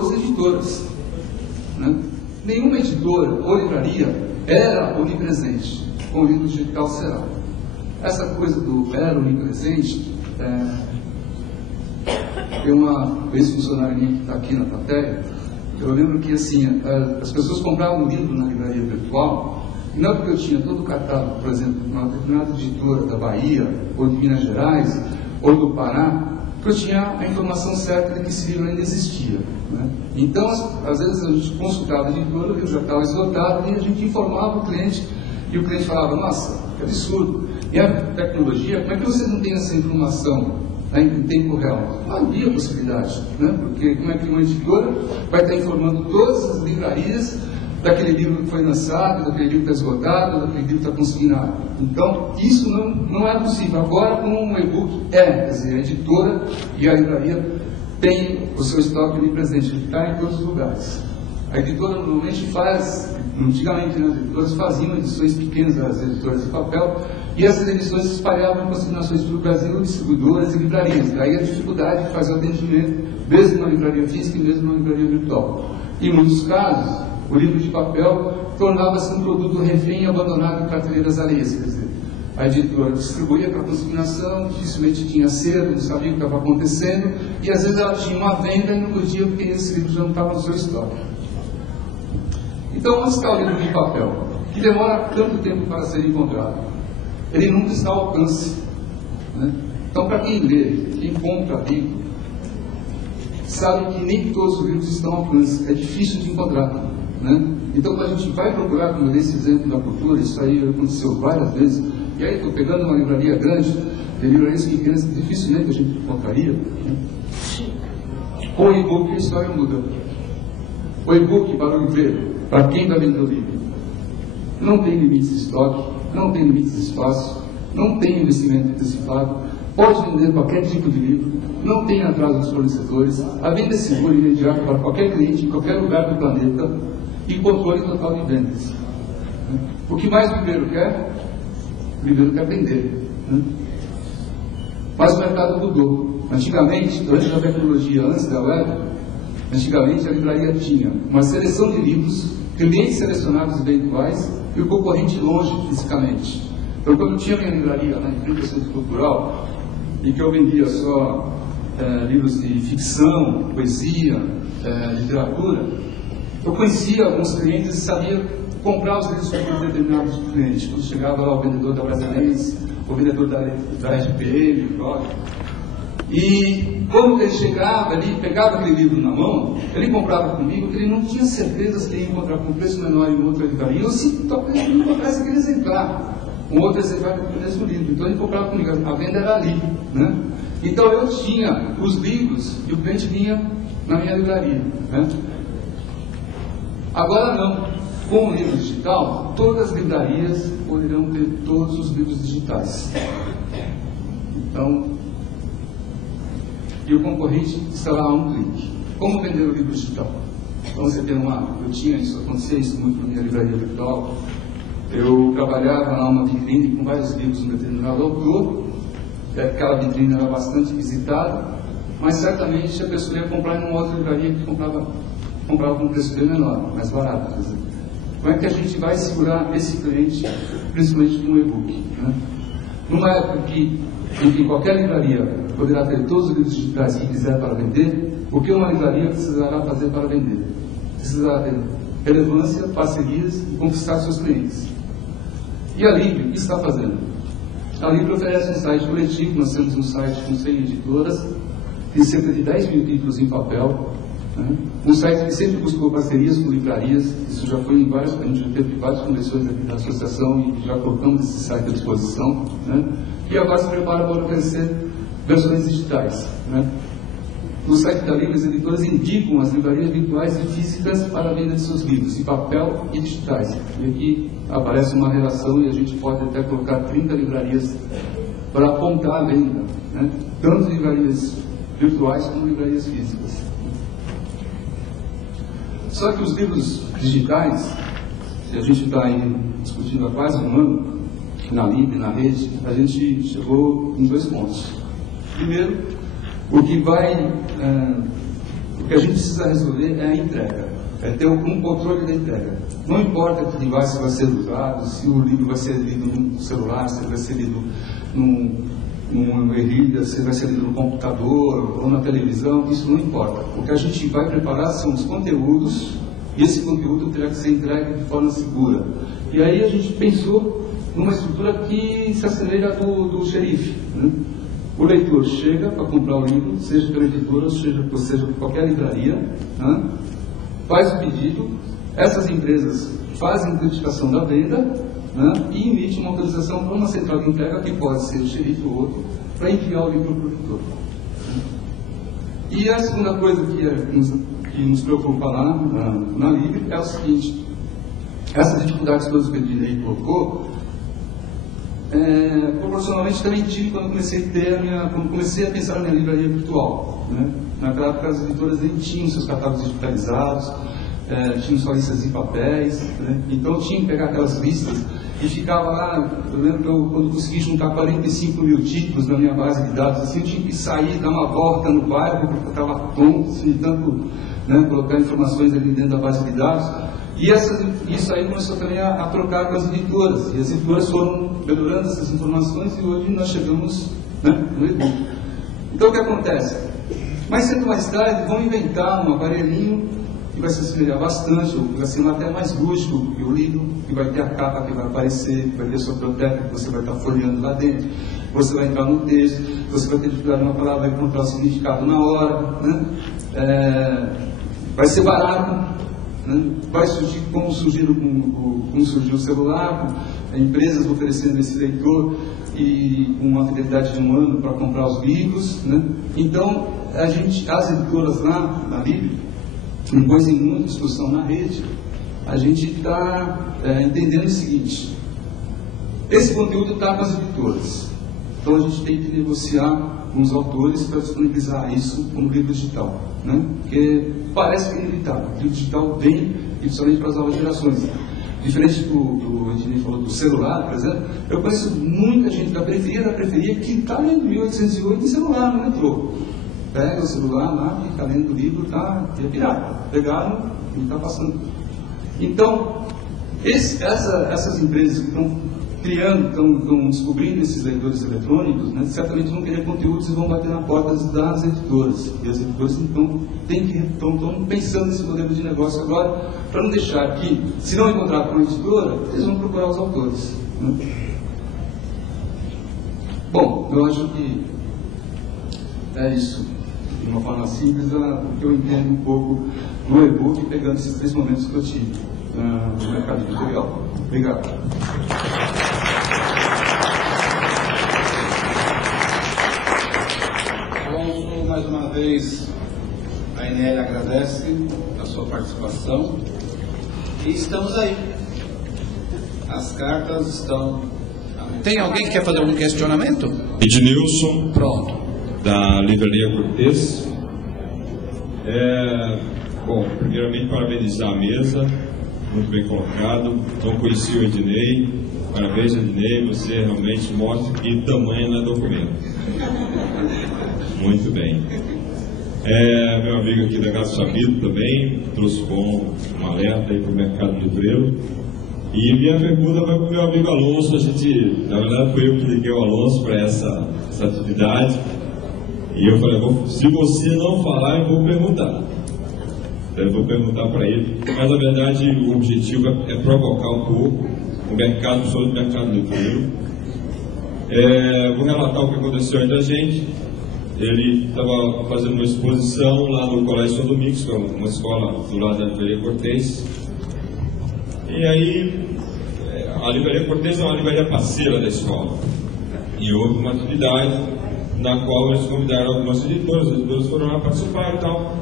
as editoras, né? Nenhuma editora ou livraria era onipresente, com o livro digital será. Essa coisa do era onipresente, tem uma ex-funcionária minha que está aqui na plateia. Eu lembro que assim, as pessoas compravam um livro na livraria virtual, não porque eu tinha todo o catálogo, por exemplo, de uma determinada editora da Bahia, ou de Minas Gerais, ou do Pará, que eu tinha a informação certa de que esse livro ainda existia, né? Então, às vezes a gente consultava a editora, o livro já estava esgotado, e a gente informava o cliente, e o cliente falava: nossa, que absurdo, e a tecnologia, como é que vocês não têm essa informação, né, em tempo real? Não havia possibilidade, né? Porque como é que uma editora vai estar informando todas as livrarias daquele livro que foi lançado, daquele livro que está esgotado, daquele livro que está consignado? Então, isso não é possível. Agora, com um e-book, quer dizer, a editora e a livraria tem o seu estoque ali presente, ele está em todos os lugares. A editora normalmente faz, antigamente, né, as editoras faziam edições pequenas, as editoras de papel, e essas edições se espalhavam em consignações pelo Brasil, distribuidoras e livrarias. Daí a dificuldade de fazer o atendimento, mesmo na livraria física e mesmo na livraria virtual. Em muitos casos, o livro de papel tornava-se um produto refém e abandonado em prateleiras alheias. Quer dizer, a editora distribuía para consignação, dificilmente tinha selo, não sabia o que estava acontecendo, e às vezes ela tinha uma venda e não podia porque esse livro já não estava no seu estoque. Então, onde está o livro de papel, que demora tanto tempo para ser encontrado? Ele nunca está ao alcance, né? Então, para quem lê, quem compra livro, sabe que nem todos os livros estão ao alcance, é difícil de encontrar, né? Então, quando a gente vai procurar, como eu dei esse exemplo da cultura, isso aí aconteceu várias vezes, e aí estou pegando uma livraria grande, tem livrarias pequenas que dificilmente a gente encontraria, né? Com o e-book a história muda. O e-book para o livreiro, para quem vai vender o livro, não tem limites de estoque, não tem limites de espaço, não tem investimento antecipado, pode vender qualquer tipo de livro, não tem atraso dos fornecedores, a venda é segura e imediata para qualquer cliente, em qualquer lugar do planeta, e controle total de vendas. O que mais o livreiro quer? O livreiro quer vender, né? Mas o mercado mudou. Antigamente, antes da tecnologia, antes da web, antigamente a livraria tinha uma seleção de livros, clientes selecionados e eventuais, e o concorrente longe fisicamente. Então, quando eu tinha minha livraria na frente do Centro Cultural, e que eu vendia só livros de ficção, poesia, literatura, eu conhecia alguns clientes e sabia comprar os livros para determinados clientes. Quando chegava lá o vendedor da Brasilense, o vendedor da RPM, e quando ele chegava, ele pegava aquele livro na mão, ele comprava comigo, porque ele não tinha certeza se ele ia encontrar com preço menor em outra livraria, ou se talvez ele não encontrasse aquele exemplar, um outro exemplar do mesmo livro. Então ele comprava comigo, a venda era ali, né? Então eu tinha os livros e o cliente vinha na minha livraria, né? Agora não. Com o livro digital, todas as livrarias poderão ter todos os livros digitais. Então, e o concorrente estará a um clique. Como vender o livro digital? Então você tem eu tinha isso, acontecia isso muito na minha livraria virtual. Eu trabalhava lá uma vitrine com vários livros de um determinado autor, aquela vitrine era bastante visitada, mas certamente a pessoa ia comprar em uma outra livraria que comprava com um preço bem menor, mais barato. Quer dizer, como é que a gente vai segurar esse cliente, principalmente com o e-book, né? Numa época em que qualquer livraria poderá ter todos os livros digitais que quiser para vender, o que uma livraria precisará fazer para vender? Precisará ter relevância, parcerias e conquistar seus clientes. E a Livre, o que está fazendo? A Livre oferece um site coletivo, nós temos um site com 100 editoras, tem cerca de 10 mil títulos em papel, né? Um site que sempre buscou parcerias com livrarias, isso já foi em várias, a gente já teve várias convenções aqui da associação e já colocamos esse site à disposição, né? E agora se prepara para oferecer versões digitais, né? No site da Livre, as editoras indicam as livrarias virtuais e físicas para a venda de seus livros, de papel e digitais. E aqui aparece uma relação e a gente pode até colocar 30 livrarias para apontar a venda, né? Tanto livrarias virtuais como livrarias físicas. Só que os livros digitais, se a gente está aí discutindo há quase um ano, na Livre, na rede, a gente chegou em 2 pontos. Primeiro, o que vai que a gente precisa resolver é a entrega, é ter um controle da entrega. Não importa que device vai ser usado, se o livro vai ser lido no celular, se vai ser lido numa guerrilha, se vai ser lido no computador ou na televisão, isso não importa. O que a gente vai preparar são os conteúdos, e esse conteúdo terá que ser entregue de forma segura. E aí a gente pensou numa estrutura que se assemelha do xerife, né? O leitor chega para comprar o livro, seja pela editora, ou seja por qualquer livraria, né? Faz o pedido, essas empresas fazem a identificação da venda, né? E emite uma autorização para uma central de entrega, que pode ser o xerife ou outro, para enviar o livro para o produtor. E a segunda coisa que nos preocupa lá na Livre é o seguinte: essas dificuldades todas que o Ednei colocou, proporcionalmente também tive quando comecei a pensar na minha livraria virtual, né? Naquela época as editoras nem tinham seus catálogos digitalizados, tinham só listas em papéis, né? Então eu tinha que pegar aquelas listas e ficava lá. Eu lembro que quando consegui juntar 45 mil títulos na minha base de dados, assim, eu tinha que sair, dar uma volta no bairro, porque eu estava tonto, assim, tanto, né, colocar informações ali dentro da base de dados. E isso aí começou também a trocar com as editoras, e as editoras foram melhorando essas informações, e hoje nós chegamos, né, no e-book. Então o que acontece? Mais cedo ou mais tarde vão inventar um aparelhinho que vai se assemelhar bastante, ou que vai ser até mais rústico que o livro, que vai ter a capa que vai aparecer, que vai ter a sua biblioteca, que você vai estar folheando lá dentro, você vai entrar no texto, você vai ter dificuldade numa palavra, vai encontrar o significado na hora, né? Vai ser barato, né? Vai surgir como surgiu o celular, empresas oferecendo esse leitor e com uma fidelidade de 1 ano para comprar os livros, né? Então, as editoras lá na Livre, depois em muita discussão na rede, a gente está entendendo o seguinte: esse conteúdo está com as editoras, então a gente tem que negociar com os autores para disponibilizar isso como livro digital, né? Porque parece que é inevitável, o livro digital vem principalmente para as novas gerações. Diferente do a gente falou do celular, por exemplo, eu conheço muita gente da periferia que está lendo 1808 em celular, no metrô. Pega o celular lá e está lendo o livro, é pirata. Pegaram e está passando. Então, essas empresas que estão criando, estão descobrindo esses leitores eletrônicos, né, certamente vão querer conteúdos e vão bater na porta das editoras. E as editoras então estão pensando nesse modelo de negócio agora, para não deixar que, se não encontrar com a editora, eles vão procurar os autores, né? Bom, eu acho que é isso. De uma forma simples, porque eu entendo um pouco no e-book, pegando esses 3 momentos que eu tive no mercado editorial. Obrigado. Alonso, mais uma vez, a Enel agradece a sua participação e estamos aí. As cartas estão... Tem alguém que quer fazer algum questionamento? Ednilson. Pronto. Da Livraria Cortês. Bom, primeiramente parabenizar a mesa, muito bem colocado. Não conheci o Ednei. Parabéns, Ednei, você realmente mostra que tamanho não é documento. Muito bem. Meu amigo aqui da Casa Sabido também trouxe um alerta aí para o mercado livreiro. E minha pergunta vai para o meu amigo Alonso. Na verdade, foi eu que liguei o Alonso para essa atividade. E eu falei, se você não falar, eu vou perguntar. Eu vou perguntar para ele. Mas, na verdade, o objetivo é provocar um pouco o mercado, sobre o mercado livreiro. Vou relatar o que aconteceu entre a gente. Ele estava fazendo uma exposição lá no Colégio São Domingos, que é uma escola do lado da Livraria Cortês. E aí, a Livraria Cortês é uma livraria parceira da escola. E houve uma atividade na qual eles convidaram algumas editoras, as editoras foram lá participar e tal.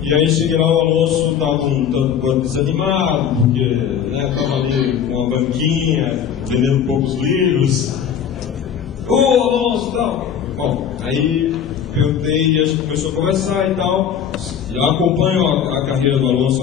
E aí cheguei lá, o Alonso estava um tanto quanto desanimado, porque estava ali com uma banquinha, vendendo poucos livros. Ô Alonso e tal. Bom, aí perguntei e a gente começou a conversar e tal. Já acompanho a carreira do Alonso